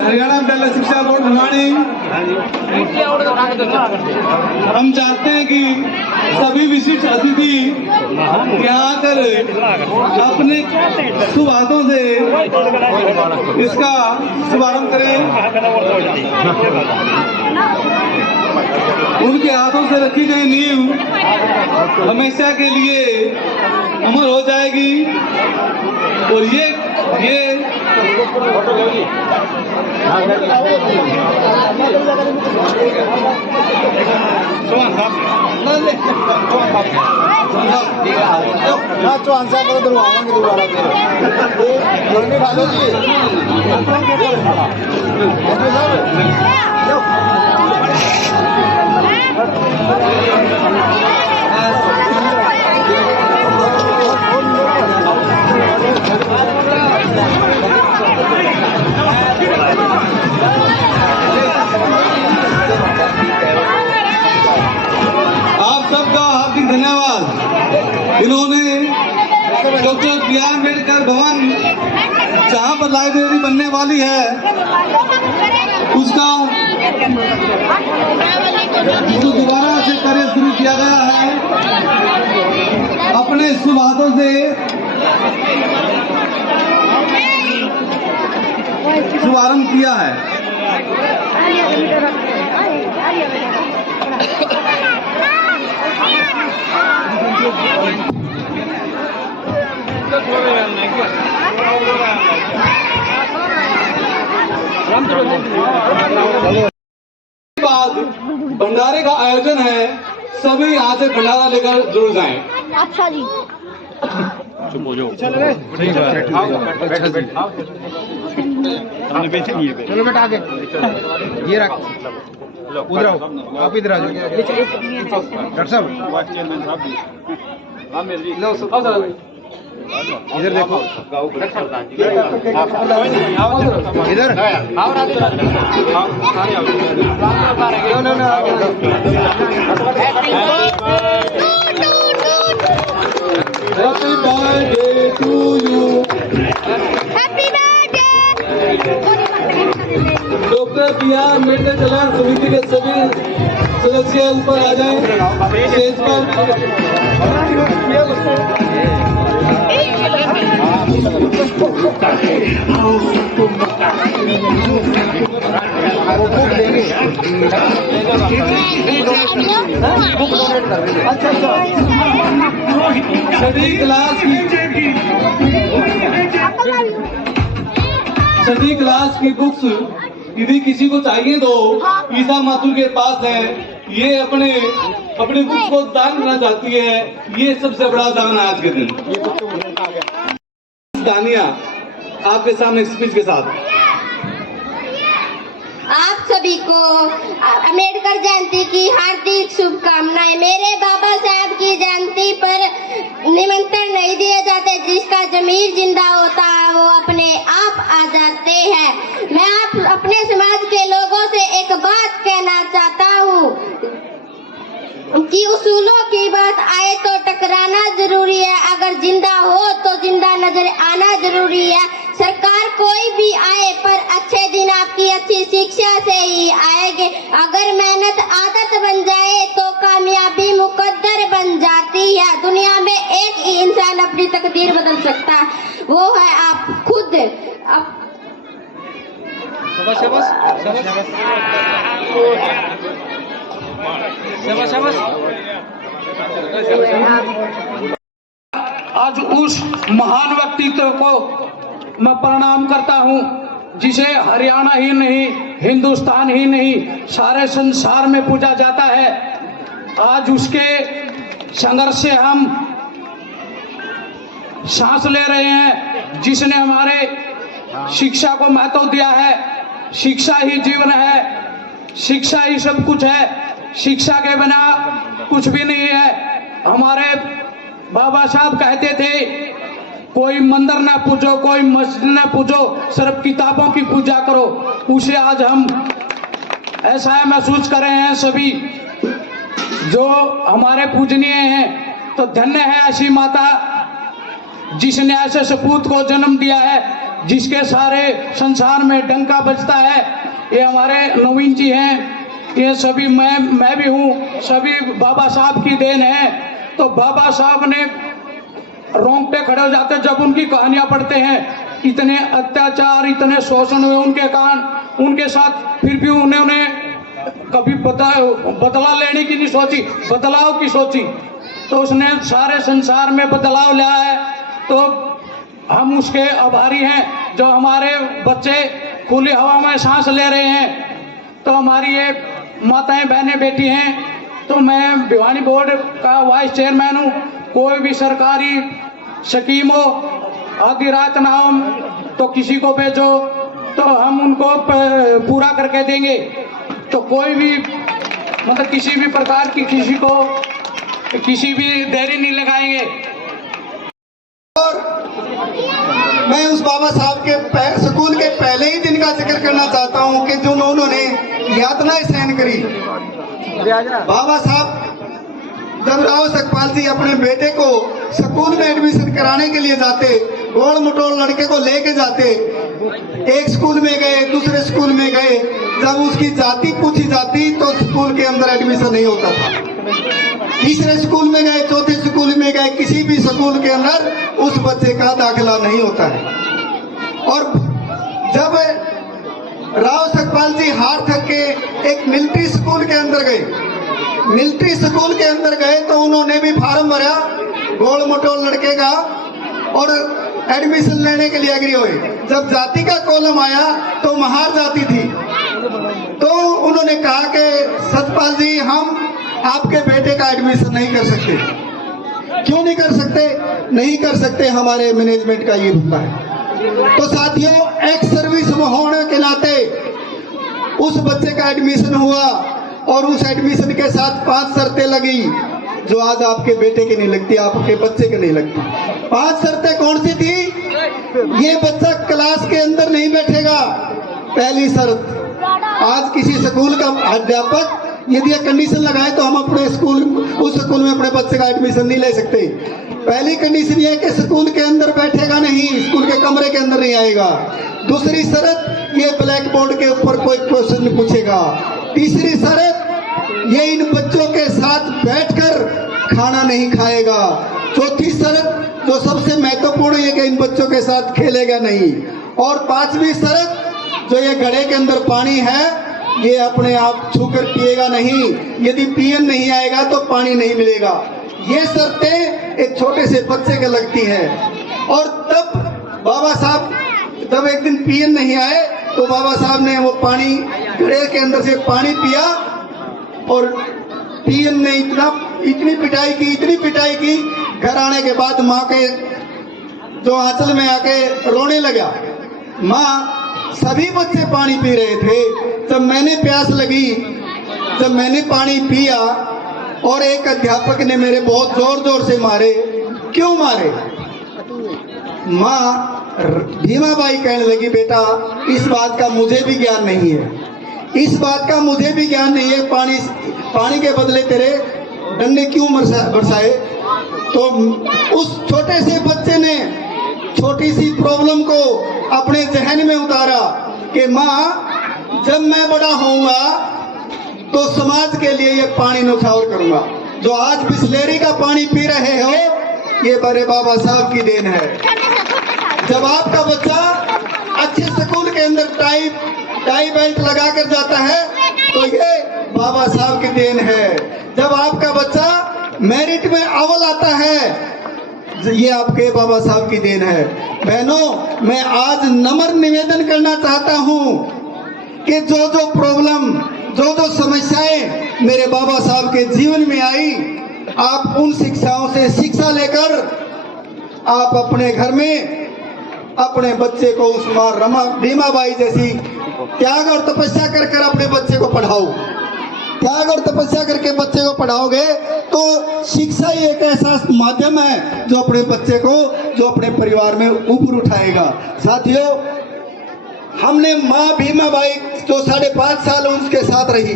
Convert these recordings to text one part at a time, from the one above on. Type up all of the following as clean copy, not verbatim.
हरियाणा विद्यालय शिक्षा बोर्ड भिवाड़ी, हम चाहते हैं कि सभी विशिष्ट अतिथि यहाँ आकर अपने शुभ हाथों से इसका शुभारंभ करें। उनके हाथों से रखी गई नींव हमेशा के लिए अमर हो जाएगी। और ये चौहान साहब को दरवाएंगे दोबारा आप सबका हार्दिक धन्यवाद। इन्होंने डॉक्टर बी.आर. अम्बेडकर भवन जहाँ पर लाइब्रेरी बनने वाली है उसका दोबारा से कार्य शुरू किया गया है। अपने शुभ हाथों से शुभारंभ किया है। बाद भंडारे का आयोजन है, सभी यहाँ से भंडारा लेकर जुड़ जाएं। अच्छा जी, चुप हो जाओ। चलो बेटा आगे ये रख उधर आओ, आप इधर आ जाओ। डॉक्टर साहब इधर देखो, इधर Happy birthday to you. Happy birthday. Doctor B R. Ambedkar Kalyan Samiti के सभी सदस्य ऊपर आ जाएं स्टेज पर। सभी क्लास की बुक्स यदि किसी को चाहिए तो ईसा माथुर के पास है। ये अपने बुक्स को दान करना चाहती है। ये सबसे बड़ा दान है आज के दिन। दानिया आपके सामने स्पीच के साथ। आप सभी को अम्बेडकर जयंती की हार्दिक शुभकामनाएं। मेरे बाबा साहब की जयंती पर निमंत्रण नहीं दिए जाते, जिसका जमीर जिंदा होता है वो अपने आप आ जाते हैं। मैं आप अपने समाज के लोगों से एक बात कहना चाहता हूँ कि उसूलों की बात आए तो टकराना जरूरी है, अगर जिंदा हो तो जिंदा नजर आना जरूरी है। सरकार कोई भी आए पर अच्छे दिन आपकी अच्छी शिक्षा से ही आएंगे। अगर मेहनत आदत बन जाए तो कामयाबी मुकद्दर बन जाती है। दुनिया में एक ही इंसान अपनी तकदीर बदल सकता है, वो है आप खुद। आज उस महान व्यक्तित्व को मैं प्रणाम करता हूं जिसे हरियाणा ही नहीं, हिंदुस्तान ही नहीं, सारे संसार में पूजा जाता है। आज उसके संघर्ष से हम सांस ले रहे हैं, जिसने हमारे शिक्षा को महत्व दिया है। शिक्षा ही जीवन है, शिक्षा ही सब कुछ है, शिक्षा के बिना कुछ भी नहीं है। हमारे बाबा साहब कहते थे कोई मंदिर ना पूजो, कोई मस्जिद ना पूजो, सिर्फ किताबों की पूजा करो। उसे आज हम ऐसा महसूस कर रहे हैं सभी जो हमारे पूजनीय हैं। तो धन्य है ऐसी माता जिसने ऐसे सपूत को जन्म दिया है। जिसके सारे संसार में डंका बजता है, ये हमारे नवीन जी हैं। ये सभी मैं भी हूँ, सभी बाबा साहब की देन है। तो बाबा साहब ने रोंगटे खड़े हो जाते जब उनकी कहानियां पढ़ते हैं। इतने अत्याचार, इतने शोषण हुए उनके कारण, उनके साथ, फिर भी उन्होंने कभी बदला लेने की नहीं सोची, बदलाव की सोची। तो उसने सारे संसार में बदलाव लाया है। तो हम उसके आभारी हैं जो हमारे बच्चे खुली हवा में सांस ले रहे हैं। तो हमारी ये माताएं बहनें बेटी हैं। तो मैं भिवानी बोर्ड का वाइस चेयरमैन हूँ। कोई भी सरकारी स्कीम हो, आधी रात ना हो तो किसी को भेजो तो हम उनको पूरा करके देंगे। तो कोई भी मतलब किसी भी प्रकार की किसी को किसी भी देरी नहीं लगाएंगे। और मैं उस बाबा साहब के स्कूल के पहले ही दिन का जिक्र करना चाहता हूं कि जो उन्होंने यातनाएं सहन करी। बाबा साहब जब राव सकपाल जी अपने बेटे को स्कूल में एडमिशन कराने के लिए जाते, गोल मटोल लड़के को लेके जाते, एक स्कूल में गए, दूसरे स्कूल में गए, जब उसकी जाति पूछी जाती तो स्कूल के अंदर एडमिशन नहीं होता था। तीसरे स्कूल में गए, चौथे स्कूल में गए, किसी भी स्कूल के अंदर उस बच्चे का दाखिला नहीं होता है। और जब राव सकपाल जी हार थक के एक मिलिट्री स्कूल के अंदर गए, मिलिट्री स्कूल के अंदर गए तो उन्होंने भी फार्म भरा गोल मटोल लड़के का और एडमिशन लेने के लिए एग्री हुए। जब जाति का कॉलम आया तो महार जाति थी। तो उन्होंने कहा कि सतपाल जी हम आपके बेटे का एडमिशन नहीं कर सकते। क्यों नहीं कर सकते? नहीं कर सकते, हमारे मैनेजमेंट का ये रुतबा है। तो साथियों, एक्स सर्विस होने के नाते उस बच्चे का एडमिशन हुआ और उस एडमिशन के साथ 5 शर्तें लगी जो आज आपके बेटे की नहीं लगती, आपके बच्चे की नहीं लगती। 5 शर्तें कौन सी थी? ये बच्चा क्लास के अंदर नहीं बैठेगा, पहली शर्त। आज किसी स्कूल का अध्यापक यदि कंडीशन लगाए तो हम अपने स्कूल, उस स्कूल में अपने बच्चे का एडमिशन नहीं ले सकते। पहली कंडीशन ये है कि स्कूल के अंदर बैठेगा नहीं, स्कूल के कमरे के अंदर नहीं आएगा। दूसरी शर्त, ये ब्लैक बोर्ड के ऊपर कोई क्वेश्चन नहीं पूछेगा। तीसरी शर्त, ये इन बच्चों के साथ बैठकर खाना नहीं खाएगा। चौथी शर्त जो सबसे महत्वपूर्ण है कि इन बच्चों के साथ खेलेगा नहीं। और 5वीं शर्त, जो ये घड़े के अंदर पानी है ये अपने आप छूकर पिएगा नहीं, यदि पियन नहीं आएगा तो पानी नहीं मिलेगा। ये शर्तें एक छोटे से बच्चे के लगती हैं। और तब बाबा साहब जब एक दिन पियन नहीं आए तो बाबा साहब ने वो पानी, घड़े के अंदर से पानी पिया और पियन ने इतनी पिटाई की। घर आने के बाद माँ के जो आंचल में आके रोने लगा। माँ, सभी बच्चे पानी पी रहे थे, जब मैंने प्यास लगी, जब मैंने पानी पिया और एक अध्यापक ने मेरे बहुत जोर जोर से मारे। क्यों मारे? माँ भीमाबाई कहने लगी, बेटा इस बात का मुझे भी ज्ञान नहीं है, इस बात का मुझे भी ज्ञान नहीं है, पानी के बदले तेरे डंडे क्यों बरसाए। तो उस छोटे से बच्चे ने छोटी सी प्रॉब्लम को अपने जहन में उतारा कि माँ जब मैं बड़ा होऊंगा तो समाज के लिए ये पानी न्यौछावर करूंगा। जो आज बिस्लेरी का पानी पी रहे हो ये बड़े बाबा साहब की देन है। जब आपका बच्चा अच्छे स्कूल के अंदर टाई बेल्ट लगा कर जाता है तो ये बाबा साहब की देन है। जब आपका बच्चा मेरिट में अव्वल आता है ये आपके बाबा साहब की देन है। बहनों, मैं आज नम्र निवेदन करना चाहता हूं कि जो जो प्रॉब्लम, जो जो समस्याएं मेरे बाबा साहब के जीवन में आई, आप उन शिक्षाओं से शिक्षा लेकर आप अपने घर में अपने बच्चे को उस माँ भीमाबाई जैसी त्याग और तपस्या कर कर अपने बच्चे को पढ़ाओ। त्याग और तपस्या करके बच्चे को पढ़ाओगे तो शिक्षा ही एक ऐसा माध्यम है जो अपने बच्चे को, जो अपने परिवार में ऊपर उठाएगा। साथियों, हमने माँ भीमाबाई जो 5.5 साल उसके साथ रही,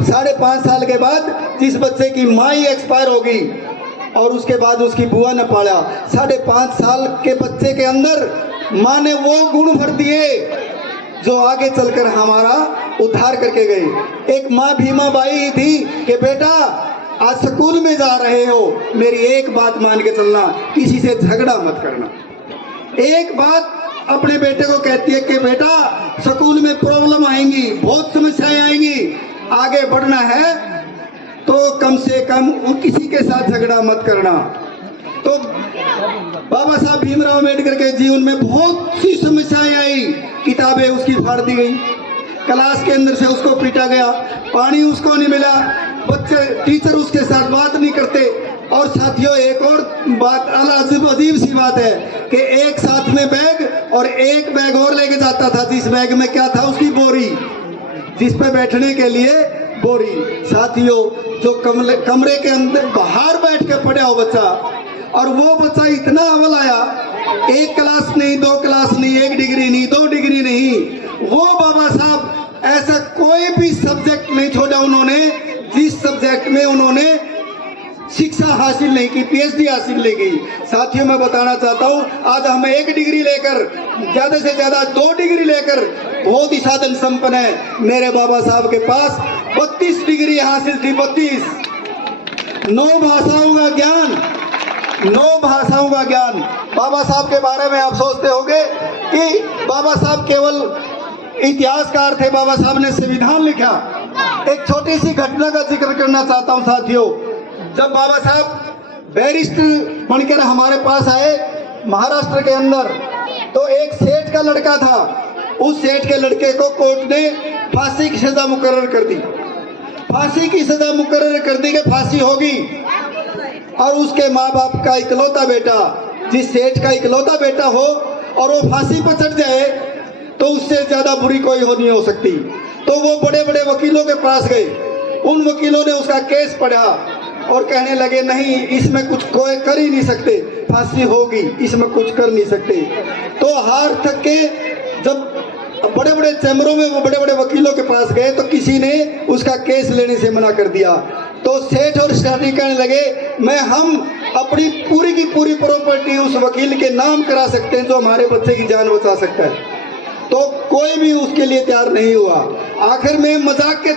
5.5 साल के बाद जिस बच्चे की माँ ही एक्सपायर हो गई और उसके बाद उसकी बुआ ने पाला, 5.5 साल के बच्चे के अंदर माँ ने वो गुण भर दिए जो आगे चलकर हमारा उद्धार करके गए। एक माँ भीमा बाई थी कि बेटा आज स्कूल में जा रहे हो, मेरी एक बात मान के चलना, किसी से झगड़ा मत करना। एक बात अपने बेटे को कहती है कि बेटा स्कूल में प्रॉब्लम आएंगी, बहुत समस्याएं आएंगी, आगे बढ़ना है तो कम से कम किसी के साथ झगड़ा मत करना। तो बाबा साहब भीमराव अम्बेडकर के जीवन में बहुत सी समस्याएं आई, किताबें उसकी फाड़ दी गई, क्लास के अंदर से उसको पीटा गया, पानी उसको नहीं मिला, बच्चे टीचर उसके साथ बात नहीं करते। और साथियों एक और बात अजीब सी बात है कि एक साथ में बैग और एक बैग और लेके जाता था, जिस बैग में क्या था, उसकी बोरी, जिस पे बैठने के लिए बोरी। साथियों जो कमरे के अंदर बाहर बैठ के पढ़ा हो बच्चा, और वो बच्चा इतना अव्वल आया, एक क्लास नहीं, दो क्लास नहीं, एक डिग्री नहीं, दो डिग्री नहीं, वो बाबा साहब ऐसा कोई भी सब्जेक्ट नहीं छोड़ा उन्होंने जिस सब्जेक्ट में उन्होंने शिक्षा हासिल नहीं की, पीएचडी हासिल नहीं की। साथियों मैं बताना चाहता हूँ आज हम एक डिग्री लेकर, ज्यादा से ज्यादा 2 डिग्री लेकर बहुत ही साधन संपन्न है। मेरे बाबा साहब के पास 32 डिग्री हासिल थी, 32, 9 भाषाओं का ज्ञान, 9 भाषाओं का ज्ञान। बाबा साहब के बारे में आप सोचते होंगे कि बाबा साहब केवल इतिहासकार थे, बाबा साहब ने संविधान लिखा। एक छोटी सी घटना का जिक्र करना चाहता हूं साथियों। जब बाबा साहब बैरिस्टर बनकर हमारे पास आए महाराष्ट्र के अंदर, तो एक सेठ का लड़का था, उस सेठ के लड़के को कोर्ट ने फांसी की सजा मुकर्रर कर दी। फांसी की सजा मुकर्रर कर दी कि फांसी होगी, और उसके माँ बाप का इकलौता बेटा, जिस सेठ का इकलौता बेटा हो और वो फांसी पर चढ़ जाए तो उससे ज्यादा बुरी कोई हो नहीं हो सकती। तो वो बड़े बड़े वकीलों के पास गए, उन वकीलों ने उसका केस पढ़ा और कहने लगे नहीं, इसमें कुछ कोई कर ही नहीं सकते, फांसी होगी, इसमें कुछ कर नहीं सकते। तो हार थक के जब बड़े बड़े चैम्बरों में वो बड़े बड़े वकीलों के पास गए तो किसी ने उसका केस लेने से मना कर दिया। तो सेठ और स्टार्टी कहने लगे हम अपनी पूरी की पूरी प्रॉपर्टी उस वकील के नाम करा सकते हैं जो हमारे बच्चे की जान बचा सकता है। तो कोई भी उसके लिए तैयार नहीं हुआ। आखिर में मजाक के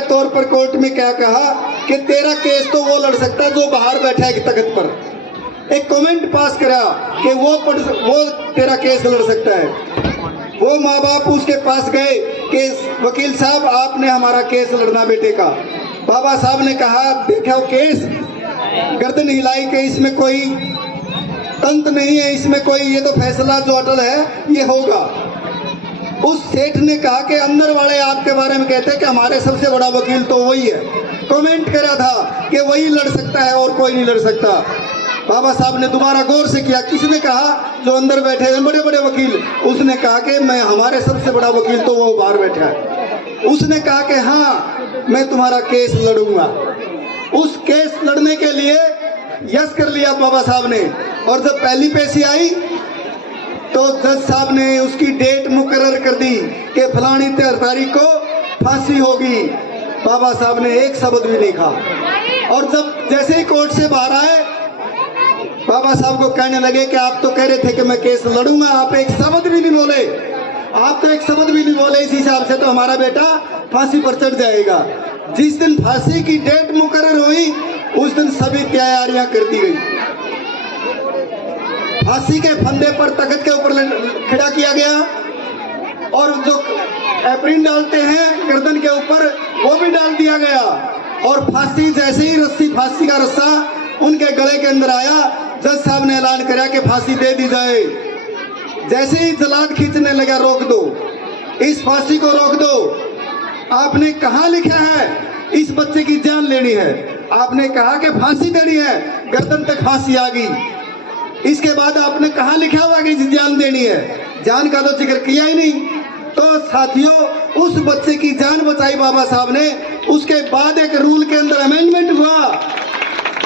तौर पर कोर्ट में क्या कहा कि तेरा केस तो वो लड़ सकता है जो बाहर बैठा है तख्त पर। एक कमेंट पास करा कि वो तेरा केस लड़ सकता है। वो माँ बाप उसके पास गए कि वकील साहब आपने हमारा केस लड़ना बेटे का। बाबा साहब ने कहा देखो केस, गर्दन हिलाई कि इसमें कोई अंत नहीं है, इसमें कोई, ये तो फैसला जो अटल है ये होगा। उस सेठ ने कहा कि अंदर वाले आपके बारे में कहते हैं कि हमारे सबसे बड़ा वकील तो वही है। कमेंट करा था कि वही लड़ सकता है और कोई नहीं लड़ सकता। बाबा साहब ने दोबारा गौर से किया, किसने कहा? जो अंदर बैठे हैं बड़े बड़े वकील। उसने कहा कि मैं, हमारे सबसे बड़ा वकील तो वो बाहर बैठा है। उसने कहा कि हाँ मैं तुम्हारा केस लड़ूंगा। उस केस लड़ने के लिए यस कर लिया बाबा साहब ने। और जब पहली पेशी आई तो जज साहब ने उसकी डेट मुकर्रर कर दी कि फलानी तारीख को फांसी होगी। बाबा साहब ने एक शब्द भी नहीं कहा। और जब जैसे ही कोर्ट से बाहर आए, बाबा साहब को कहने लगे कि आप तो कह रहे थे कि मैं केस लड़ूंगा, आप एक शब्द भी नहीं बोले, आप तो एक शब्द भी नहीं बोले, इस हिसाब से तो हमारा बेटा फांसी पर चढ़ जाएगा। जिस दिन फांसी की डेट मुकर्रर हुई उस दिन सभी तैयारियां कर दी गई। फांसी के फंदे पर तख्त के ऊपर खड़ा किया गया और जो एप्रिन डालते हैं गर्दन के ऊपर वो भी डाल दिया गया। और फांसी जैसे ही रस्सी, फांसी का रस्सा उनके गले के अंदर आया, जज साहब ने ऐलान किया कि फांसी दे दी जाए। जैसे ही जलाद खींचने लगा, रोक दो, इस फांसी को रोक दो। आपने कहाँ लिखा है इस बच्चे की जान लेनी है? आपने कहा कि फांसी देनी है, गर्दन तक फांसी आ गई। इसके बाद आपने कहाँ लिखा हुआ कि जान देनी है? जान का तो जिक्र किया ही नहीं। तो साथियों उस बच्चे की जान बचाई बाबा साहब ने। उसके बाद एक रूल के अंदर अमेंडमेंट हुआ,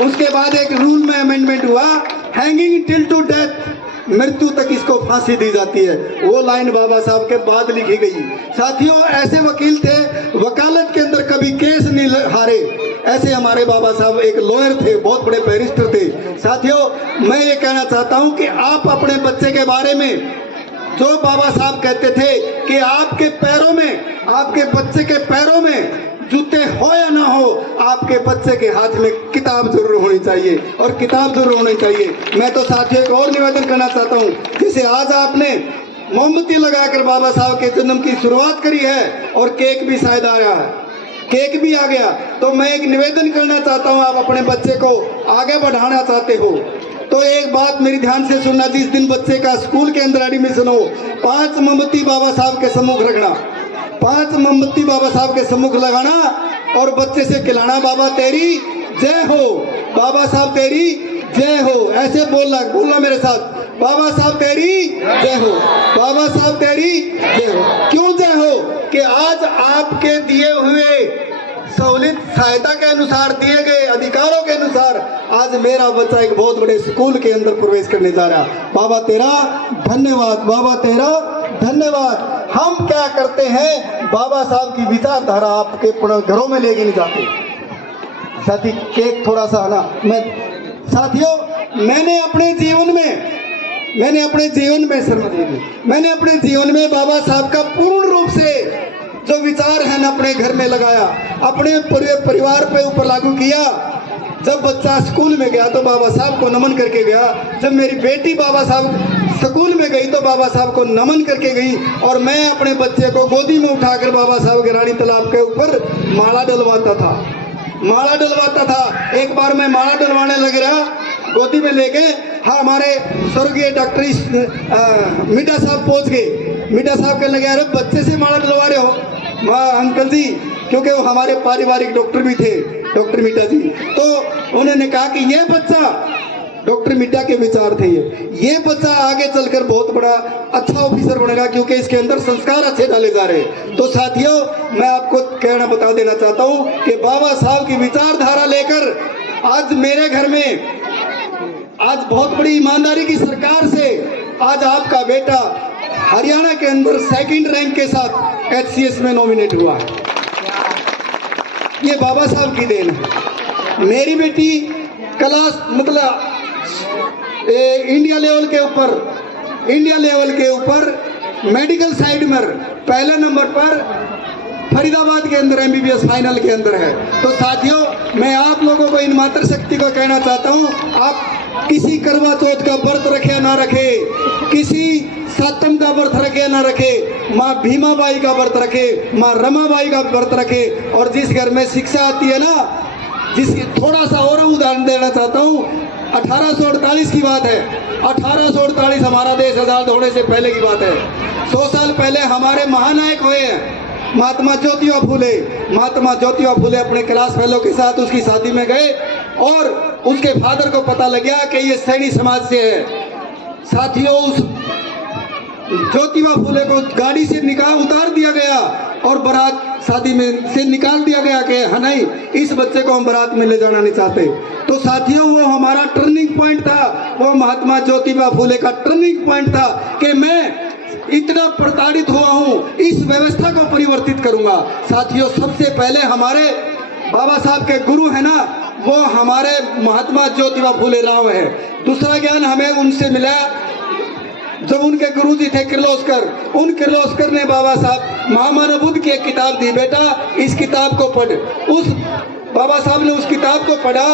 उसके बाद एक रूल में अमेंडमेंट हुआ, हैंगिंग टिल टू डेथ, मृत्यु तक इसको फांसी दी जाती है। वो लाइन बाबा साहब के बाद लिखी गई। साथियों ऐसे वकील थे, वकालत के अंदर कभी केस नहीं हारे। ऐसे हमारे बाबा साहब एक लॉयर थे, बहुत बड़े बैरिस्टर थे। साथियों, मैं ये कहना चाहता हूँ कि आप अपने बच्चे के बारे में जो बाबा साहब कहते थे कि आपके पैरों में, आपके बच्चे के पैरों में जूते हो या ना हो, आपके बच्चे के हाथ में किताब जरूर होनी चाहिए और किताब जरूर होनी चाहिए। मैं तो साथियों एक और निवेदन करना चाहता हूँ, जैसे आज आपने मोमबत्ती लगाकर बाबा साहब के जन्म की शुरुआत करी है और केक भी शायद आ रहा है, केक भी आ गया, तो मैं एक निवेदन करना चाहता हूँ, आप अपने बच्चे को आगे बढ़ाना चाहते हो तो एक बात मेरी ध्यान से सुनना। जिस दिन बच्चे का स्कूल के अंदर एडमिशन हो, 5 मोमबत्ती बाबा साहब के सम्मुख रखना, 5 मोमबत्ती बाबा साहब के सम्मुख लगाना और बच्चे से खिलाना, बाबा तेरी जय हो, बाबा साहब तेरी जय हो। ऐसे बोलना मेरे साथ, बाबा साहब तेरी जय हो, बाबा साहब तेरी जय हो। क्यों जय हो? कि आज आपके दिए हुए सहूलियत सहायता के अनुसार, दिए गए अधिकारों के अनुसार आज मेरा बच्चा एक बहुत बड़े स्कूल के अंदर प्रवेश करने जा रहा। बाबा तेरा धन्यवाद, बाबा तेरा धन्यवाद। हम क्या करते हैं, बाबा साहब की विचारधारा आपके घरों में लेके नहीं जाते। साथी केक थोड़ा सा ना, मैं साथियों मैंने अपने जीवन में बाबा साहब का पूर्ण रूप से जो विचार है ना अपने घर में लगाया, अपने परिवार पे ऊपर लागू किया। जब बच्चा स्कूल में गया तो बाबा साहब को नमन करके गया, जब मेरी बेटी बाबा साहब स्कूल में गई तो बाबा साहब को नमन करके गई, और मैं अपने बच्चे को गोदी में उठाकर बाबा साहब के रानी तालाब के ऊपर माला डलवाता था। एक बार मैं माला डलवाने लग रहा, गोदी में लेके, हाँ हमारे स्वर्गीय डॉक्टर मीठा साहब पहुंच गए। मीठा साहब कहने लगे, अरे बच्चे से माला डलवा रहे हो? हाँ अंकल जी, क्योंकि वो हमारे पारिवारिक डॉक्टर भी थे, डॉक्टर मीठा जी। तो उन्होंने कहा कि ये बच्चा, डॉक्टर मीठा के विचार थे ये बच्चा आगे चलकर बहुत बड़ा अच्छा ऑफिसर बनेगा, क्योंकि इसके अंदर संस्कार अच्छे डाले जा रहे हैं। तो साथियों, मैं आपको बता देना चाहता हूँ कि बाबा साहब की विचारधारा लेकर आज मेरे घर में आज बहुत बड़ी ईमानदारी की सरकार से आज आपका बेटा हरियाणा के अंदर 2nd रैंक के साथ HCS में नॉमिनेट हुआ है। ये बाबा साहब की देन है। मेरी बेटी क्लास मतलब इंडिया लेवल के ऊपर मेडिकल साइड में पहले नंबर पर फरीदाबाद के अंदर MBBS फाइनल के अंदर है। तो साथियों, मैं आप लोगों को इन मातृशक्ति को कहना चाहता हूँ, आप किसी करवा चौथ का व्रत रखे ना रखे, किसी सातम का व्रत रखे ना रखे, माँ भीमाबाई का व्रत रखे, माँ रमाबाई का व्रत रखे, और जिस घर में शिक्षा आती है ना, जिसकी थोड़ा सा और उदाहरण देना चाहता हूँ, 1848 की बात है। 1848 हमारा देश आजाद होने से पहले की बात है। 100 साल पहले हमारे महानायक हुए हैं महात्मा ज्योतिबा फूले अपने क्लास फेलो के साथ उसकी शादी में गए, और उसके फादर को पता लग गया कि ये सैनी समाज से है। साथियों, उस ज्योतिबा फूले को गाड़ी से उतार दिया गया और बारात शादी में से निकाल दिया गया कि हाँ नहीं, इस बच्चे को हम बारात में ले जाना नहीं चाहते। तो साथियों, वो हमारा टर्निंग पॉइंट था, वो महात्मा ज्योतिबा फूले का टर्निंग पॉइंट था कि मैं इतना प्रताड़ित हुआ हूँ, इस व्यवस्था को परिवर्तित करूंगा। साथियों, सबसे पहले हमारे बाबा साहब के गुरु है ना, वो हमारे महात्मा ज्योतिबा फूले राव है। दूसरा ज्ञान हमें उनसे मिला जब उनके गुरुजी थे किर्लोस्कर। उन किर्लोस्कर ने बाबा साहब महामानव बुद्ध की एक किताब दी, बेटा इस किताब को पढ़। उस बाबा साहब ने उस किताब को पढ़ा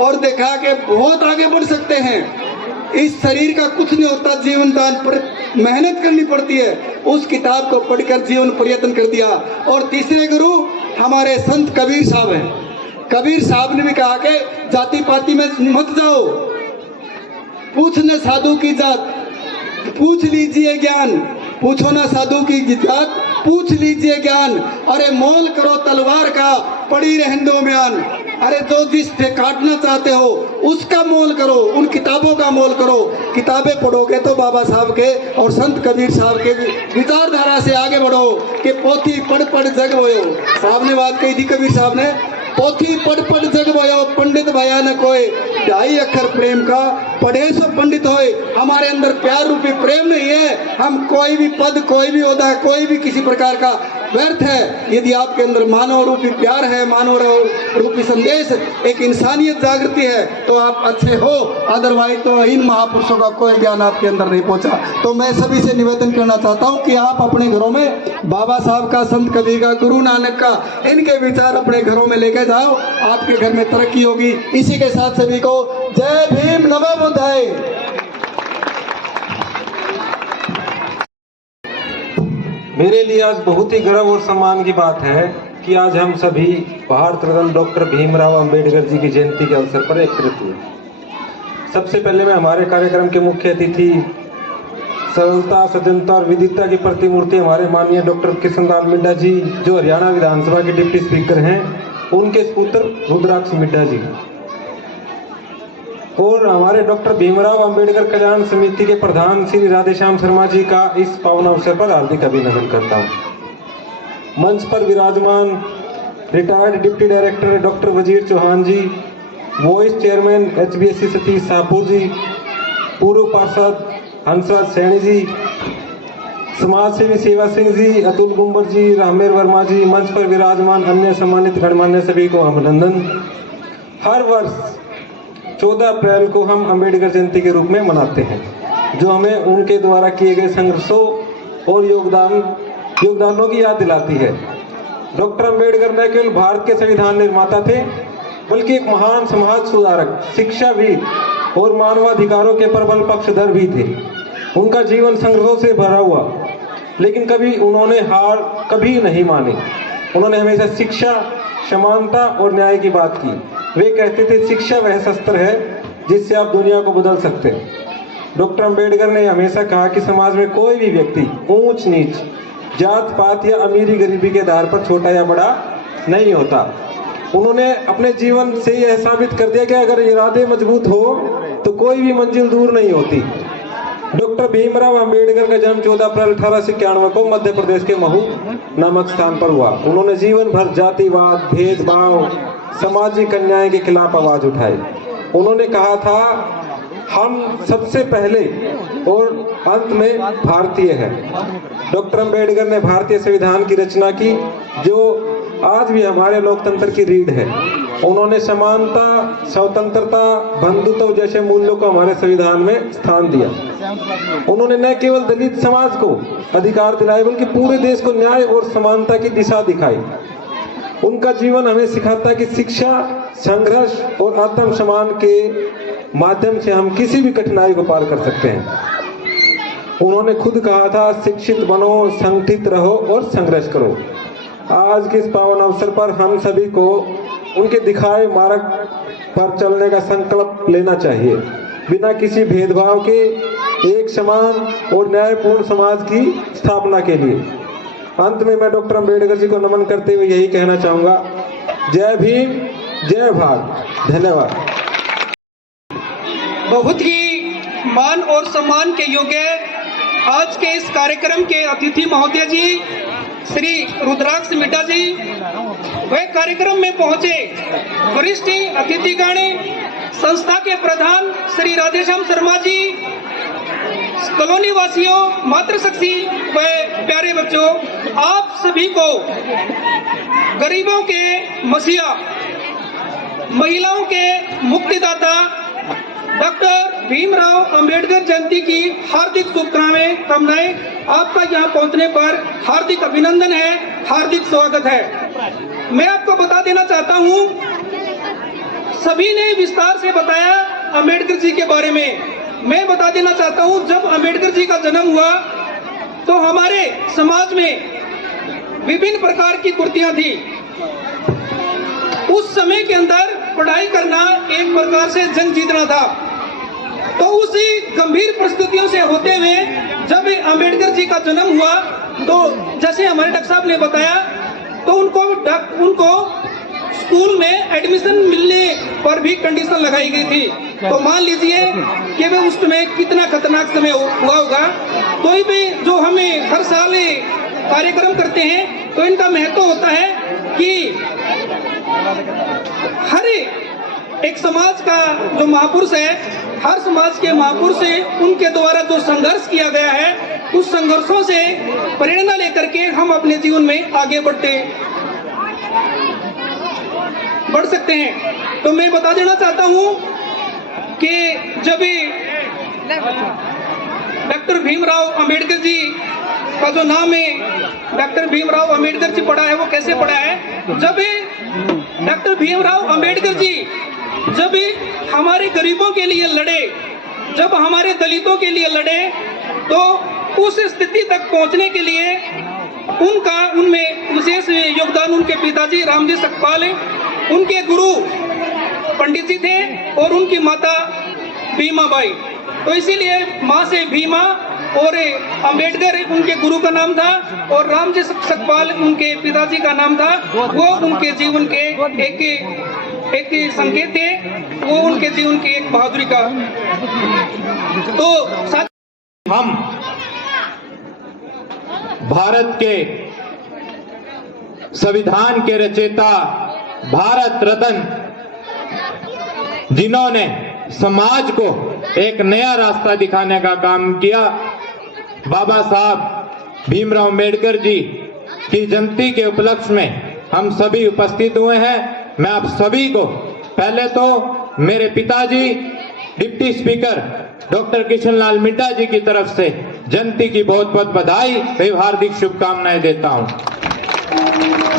और देखा कि बहुत आगे बढ़ सकते हैं, इस शरीर का कुछ नहीं होता, जीवन दान पर मेहनत करनी पड़ती है। उस किताब को पढ़कर जीवन पर्यटन कर दिया। और तीसरे गुरु हमारे संत कबीर साहब हैं। कबीर साहब ने भी कहा कि जाति पाति में मत जाओ, पूछने साधु की जात, पूछ लीजिए ज्ञान, पूछो ना साधु की जात, पूछ लीजिए ज्ञान। अरे मोल करो तलवार का, पड़ी रहने दो म्यान। अरे जो जिस से काटना चाहते हो उसका मोल करो, उन किताबों का मोल करो। किताबें पढ़ोगे तो बाबा साहब के और संत कबीर साहब के विचारधारा से आगे बढ़ो कि पोथी पढ़ पढ़ जग भयो। साहब ने बात कही थी कबीर साहब ने, पोथी पढ़ पढ़ जग भयो, पंडित भया न कोई, 2.5 अक्षर प्रेम का पढ़े सो पंडित होए। हमारे अंदर प्यार रूपी प्रेम नहीं है, हम कोई भी पद, कोई भी ओहदा, कोई भी किसी प्रकार का व्यर्थ है। यदि आपके अंदर मानव रूपी प्यार है, मानव रूपी संदेश, एक इंसानियत जागृति है तो आप अच्छे हो, अदरवाइज तो इन महापुरुषों का कोई ज्ञान आपके अंदर नहीं पहुंचा। तो मैं सभी से निवेदन करना चाहता हूं कि आप अपने घरों में बाबा साहब का, संत कबीर का, गुरु नानक का, इनके विचार अपने घरों में लेकर जाओ, आपके घर में तरक्की होगी। इसी के साथ सभी को जय भीम, नमो बुद्धाय। मेरे लिए आज बहुत ही गर्व और सम्मान की बात है कि आज हम सभी भारत रत्न डॉक्टर भीमराव अंबेडकर जी की जयंती के अवसर पर एकत्रित हुए। सबसे पहले मैं हमारे कार्यक्रम के मुख्य अतिथि, सरलता, सज्जनता और विविधता की प्रतिमूर्ति हमारे माननीय डॉक्टर कृष्णलाल मिड्डा जी, जो हरियाणा विधानसभा के डिप्टी स्पीकर हैं, उनके पुत्र रुद्राक्ष मिड्डा जी, और हमारे डॉक्टर भीमराव अंबेडकर कल्याण समिति के प्रधान श्री राधेश्याम शर्मा जी का इस पावन अवसर पर हार्दिक अभिनंदन करता हूँ। मंच पर विराजमान retired deputy director doctor Wazir Chauhan ji, vice chairman HBSC Satish Sahpur ji, पूर्व पार्षद हंसराज सैनी जी, समाज सेवी सेवा सिंह जी, अतुल गुंबर जी, रामेर वर्मा जी, मंच पर विराजमान अन्य सम्मानित गणमान्य सभी को अभिनंदन। हर वर्ष 14 अप्रैल को हम अंबेडकर जयंती के रूप में मनाते हैं, जो हमें उनके द्वारा किए गए संघर्षों और योगदानों की याद दिलाती है। डॉक्टर अंबेडकर न केवल भारत के संविधान निर्माता थे, बल्कि एक महान समाज सुधारक, शिक्षाविद और मानवाधिकारों के प्रबल पक्षधर भी थे। उनका जीवन संघर्षों से भरा हुआ, लेकिन कभी उन्होंने हार कभी नहीं मानी। उन्होंने हमेशा शिक्षा, समानता और न्याय की बात की। वे कहते थे, शिक्षा वह शस्त्र है जिससे आप दुनिया को बदल सकते हैं। डॉक्टर अंबेडकर ने हमेशा कहा कि समाज में कोई भी व्यक्ति ऊंच नीच, जात पात या अमीरी गरीबी के आधार पर छोटा या बड़ा नहीं होता। उन्होंने अपने जीवन से यह साबित कर दिया कि अगर इरादे मजबूत हो तो कोई भी मंजिल दूर नहीं होती। डॉक्टर भीमराव अंबेडकर का जन्म 14 अप्रैल 1891 को मध्य प्रदेश के महू नामक स्थान पर हुआ। उन्होंने जीवन भर जातिवाद, भेदभाव, सामाजिक अन्याय के खिलाफ आवाज उठाई। उन्होंने कहा था, हम सबसे पहले और अंत में भारतीय हैं। डॉक्टर अंबेडकर ने भारतीय संविधान की रचना की, जो आज भी हमारे लोकतंत्र की रीढ़ है। उन्होंने समानता, स्वतंत्रता, बंधुत्व जैसे मूल्यों को हमारे संविधान में स्थान दिया। उन्होंने न केवल दलित समाज को अधिकार दिलाए, बल्कि पूरे देश को न्याय और समानता की दिशा दिखाई। उनका जीवन हमें सिखाता है कि शिक्षा, संघर्ष और आत्मसम्मान के माध्यम से हम किसी भी कठिनाई को पार कर सकते हैं। उन्होंने खुद कहा था, शिक्षित बनो, संगठित रहो और संघर्ष करो। आज के इस पावन अवसर पर हम सभी को उनके दिखाए मार्ग पर चलने का संकल्प लेना चाहिए, बिना किसी भेदभाव के एक समान और न्यायपूर्ण समाज की स्थापना के लिए। अंत में मैं डॉक्टर अंबेडकर जी को नमन करते हुए यही कहना चाहूंगा, जय भीम, जय भारत। धन्यवाद। बहुत ही मान और सम्मान के योग्य आज के इस कार्यक्रम के अतिथि महोदय जी श्री रुद्राक्ष मिड्डा जी, वे कार्यक्रम में पहुंचे वरिष्ठ अतिथिगण, संस्था के प्रधान श्री राधेश्याम शर्मा जी, कॉलोनी वासियों, मातृशक्ति व प्यारे बच्चों, आप सभी को गरीबों के मसीहा, महिलाओं के मुक्तिदाता डॉक्टर भीमराव अंबेडकर जयंती की हार्दिक शुभकामनाएं। आपका यहाँ पहुँचने पर हार्दिक अभिनंदन है, हार्दिक स्वागत है। मैं आपको बता देना चाहता हूँ, सभी ने विस्तार से बताया अंबेडकर जी के बारे में। मैं बता देना चाहता हूँ, जब अंबेडकर जी का जन्म हुआ तो हमारे समाज में विभिन्न प्रकार की कुरीतियां थी। उस समय के अंदर पढ़ाई करना एक प्रकार से जंग जीतना था। तो उसी गंभीर परिस्थितियों से होते हुए जब अंबेडकर जी का जन्म हुआ, तो जैसे हमारे डॉक्टर साहब ने बताया, तो उनको स्कूल में एडमिशन मिलने पर भी कंडीशन लगाई गई थी। तो मान लीजिए कि वे उस समय कितना खतरनाक समय हुआ होगा। कोई भी जो हमें हर साल कार्यक्रम करते हैं, तो इनका महत्व होता है कि हर एक समाज का जो महापुरुष है, हर समाज के महापुरुष से उनके द्वारा जो संघर्ष किया गया है, उस संघर्षों से प्रेरणा लेकर के हम अपने जीवन में आगे बढ़ सकते हैं। तो मैं बता देना चाहता हूं कि जब डॉक्टर भीमराव अंबेडकर जी का जो नाम है, डॉक्टर भीमराव अंबेडकर जी पढ़ा है, वो कैसे पढ़ा है? जब डॉक्टर भीमराव अंबेडकर जी जब हमारे गरीबों के लिए लड़े, जब हमारे दलितों के लिए लड़े, तो उस स्थिति तक पहुंचने के लिए उनमें विशेष योगदान उनके पिताजी रामजी सकपाल, उनके गुरु पंडित जी थे और उनकी माता भीमाबाई। तो इसीलिए माँ से भीमा और अंबेडकर उनके गुरु का नाम था और रामजी सकपाल उनके पिताजी का नाम था। वो उनके जीवन के एक संकेत थे, वो उनके जीवन की एक बहादुरी का। तो हम भारत के संविधान के रचयिता, भारत रत्न, जिन्होंने समाज को एक नया रास्ता दिखाने का काम किया, बाबा साहब भीमराव अंबेडकर जी की जयंती के उपलक्ष्य में हम सभी उपस्थित हुए हैं। मैं आप सभी को पहले तो मेरे पिताजी deputy speaker doctor Kishanlal Midda ji की तरफ से जयंती की बहुत बहुत बधाई एवं हार्दिक शुभकामनाएं देता हूं।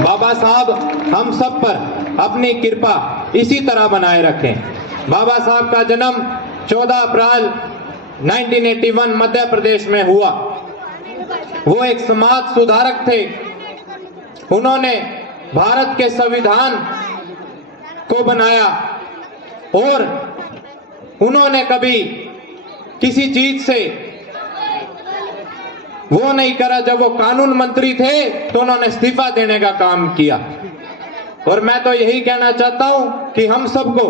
बाबा साहब हम सब पर अपनी कृपा इसी तरह बनाए रखें। बाबा साहब का जन्म 14 अप्रैल 1981 मध्य प्रदेश में हुआ। वो एक समाज सुधारक थे। उन्होंने भारत के संविधान को बनाया और उन्होंने कभी किसी चीज से वो नहीं करा। जब वो कानून मंत्री थे तो उन्होंने इस्तीफा देने का काम किया। और मैं तो यही कहना चाहता हूं कि हम सबको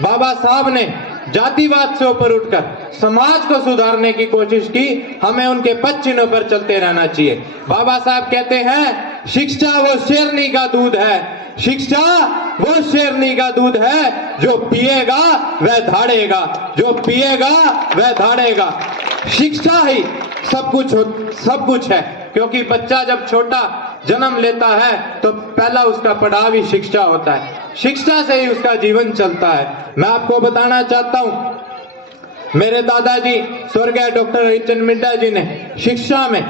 बाबा साहब ने जातिवाद से ऊपर उठकर समाज को सुधारने की कोशिश की। हमें उनके पद चिन्हों पर चलते रहना चाहिए। बाबा साहब कहते हैं शिक्षा वो शेरनी का दूध है, शिक्षा वो शेरनी का दूध है, जो पिएगा वह धाड़ेगा, जो पिएगा वह धाड़ेगा। शिक्षा ही सब कुछ है, क्योंकि बच्चा जब छोटा जन्म लेता है तो पहला उसका पड़ाव ही शिक्षा होता है। शिक्षा से ही उसका जीवन चलता है। मैं आपको बताना चाहता हूं, मेरे दादाजी स्वर्गीय डॉक्टर हरिचंद मिड्डा जी ने शिक्षा में,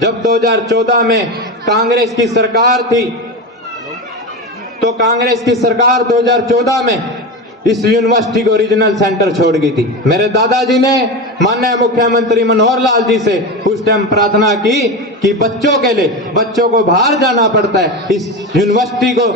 जब 2014 में कांग्रेस की सरकार थी, तो कांग्रेस की सरकार 2014 में इस यूनिवर्सिटी को रीजनल सेंटर छोड़ गई थी। मेरे दादाजी ने माननीय मुख्यमंत्री मनोहर लाल जी से उस टाइम प्रार्थना की कि बच्चों के लिए, बच्चों को बाहर जाना पड़ता है, इस यूनिवर्सिटी को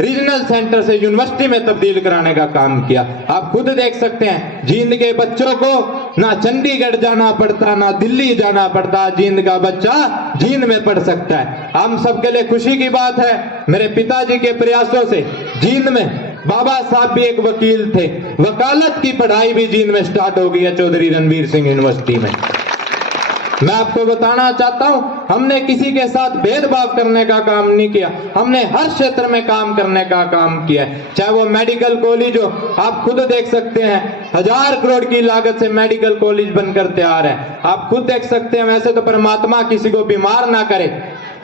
रीजनल सेंटर से यूनिवर्सिटी में तब्दील कराने का काम किया। आप खुद देख सकते हैं, जींद के बच्चों को ना चंडीगढ़ जाना पड़ता, ना दिल्ली जाना पड़ता, जींद का बच्चा जींद में पढ़ सकता है। हम सबके लिए खुशी की बात है। मेरे पिताजी के प्रयासों से जींद में बाबा साहब भी एक वकील थे, वकालत की पढ़ाई भी जींद में स्टार्ट हो गई है चौधरी रणवीर सिंह यूनिवर्सिटी में। मैं आपको बताना चाहता हूं, हमने किसी के साथ भेदभाव करने का काम नहीं किया। हमने हर क्षेत्र में काम करने का काम किया है। चाहे वो मेडिकल कॉलेज हो, आप खुद देख सकते हैं 1000 करोड़ की लागत से मेडिकल कॉलेज बनकर तैयार है। आप खुद देख सकते हैं, वैसे तो परमात्मा किसी को बीमार ना करे,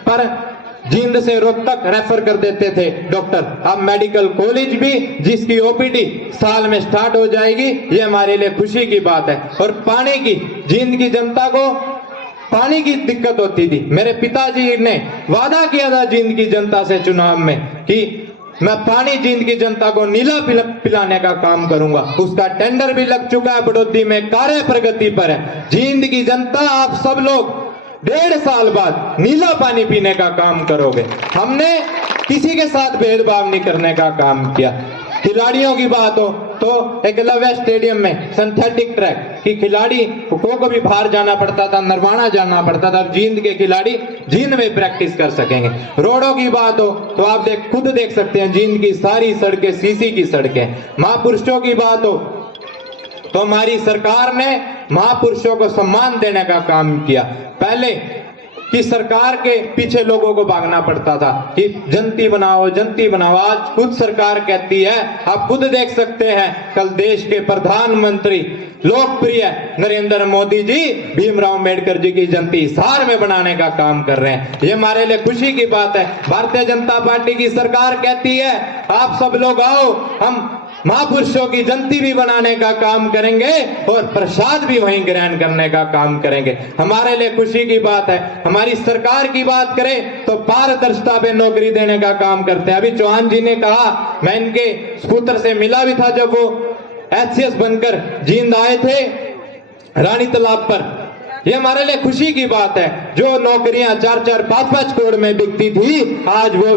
पर जींद से रोहतक रेफर कर देते थे डॉक्टर। अब मेडिकल कॉलेज भी, जिसकी ओपीडी साल में स्टार्ट हो जाएगी, ये हमारे लिए खुशी की बात है। और पानी की, जींद की जनता को पानी की दिक्कत होती थी। मेरे पिताजी ने वादा किया था जींद की जनता से चुनाव में कि मैं पानी जींद की जनता को नीला पिलाने का काम करूंगा। उसका टेंडर भी लग चुका है, बड़ौदी में कार्य प्रगति पर है। जींद की जनता, आप सब लोग 1.5 साल बाद नीला पानी पीने का काम करोगे। हमने किसी के साथ भेदभाव नहीं करने का काम किया। खिलाड़ियों की बात हो तो एकलव्य स्टेडियम में सिंथेटिक ट्रैक की खिलाड़ी को भी बाहर जाना पड़ता था, नरवाना जाना पड़ता था। जींद के खिलाड़ी जींद में प्रैक्टिस कर सकेंगे। रोडों की बात हो तो आप खुद देख सकते हैं, जींद की सारी सड़कें सीसी की सड़कें। महापुरुषों की बात हो तो हमारी सरकार ने महापुरुषों को सम्मान देने का काम किया। पहले कि सरकार के पीछे लोगों को भागना पड़ता था कि जयंती बनाओ, जयंती बनाओ। आज खुद सरकार कहती है, आप खुद देख सकते हैं, कल देश के प्रधानमंत्री लोकप्रिय नरेंद्र मोदी जी भीमराव अंबेडकर जी की जयंती हिसार में बनाने का काम कर रहे हैं। ये हमारे लिए खुशी की बात है। भारतीय जनता पार्टी की सरकार कहती है आप सब लोग आओ, हम महापुरुषों की जयंती भी बनाने का काम करेंगे और प्रसाद भी वहीं ग्रहण करने का काम करेंगे। हमारे लिए खुशी की बात है। हमारी सरकार की बात करें तो पारदर्शिता पे नौकरी देने का काम करते हैं। अभी चौहान जी ने कहा, मैं इनके पुत्र से मिला भी था जब वो HCS बनकर जींद आए थे रानी तालाब पर। ये हमारे लिए खुशी की बात है। जो नौकरियां 4-4, 5-5 करोड़ में बिकती थी, आज वो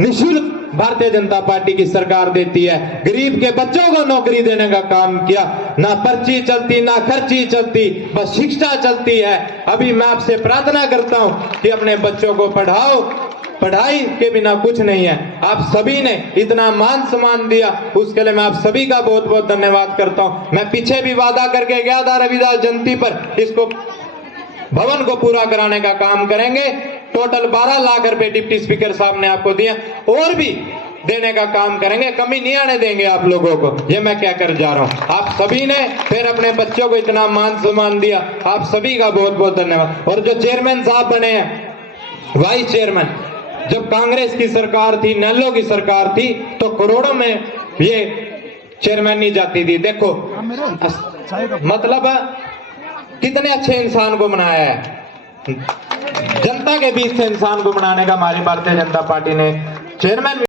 निःशुल्क भारतीय जनता पार्टी की सरकार देती है। गरीब के बच्चों को नौकरी देने का काम किया। ना पर्ची चलती, ना खर्ची चलती, बस शिक्षा चलती है। अभी मैं आपसे प्रार्थना करता हूं कि अपने बच्चों को पढ़ाओ, पढ़ाई के बिना कुछ नहीं है। आप सभी ने इतना मान सम्मान दिया, उसके लिए मैं आप सभी का बहुत बहुत धन्यवाद करता हूं। मैं पीछे भी वादा करके गया था रविदास जयंती पर इसको भवन को पूरा कराने का काम करेंगे। टोटल 12 लाख रुपए डिप्टी स्पीकर साहब ने आपको दिया, और भी देने का काम करेंगे, कमी नहीं आने देंगे आप लोगों को। ये मैं क्या कर जा रहा हूं। आप सभी ने फिर अपने बच्चों को इतना मान सम्मान दिया, आप सभी का बहुत बहुत धन्यवाद। और जो चेयरमैन साहब बने हैं, वाइस चेयरमैन, जब कांग्रेस की सरकार थी, नेल्लो की सरकार थी, तो करोड़ों में ये चेयरमैन नहीं जाती थी। देखो मतलब कितने अच्छे इंसान को बनाया है। जनता के बीच से इंसान को बनाने का हमारी भारतीय जनता पार्टी ने चेयरमैन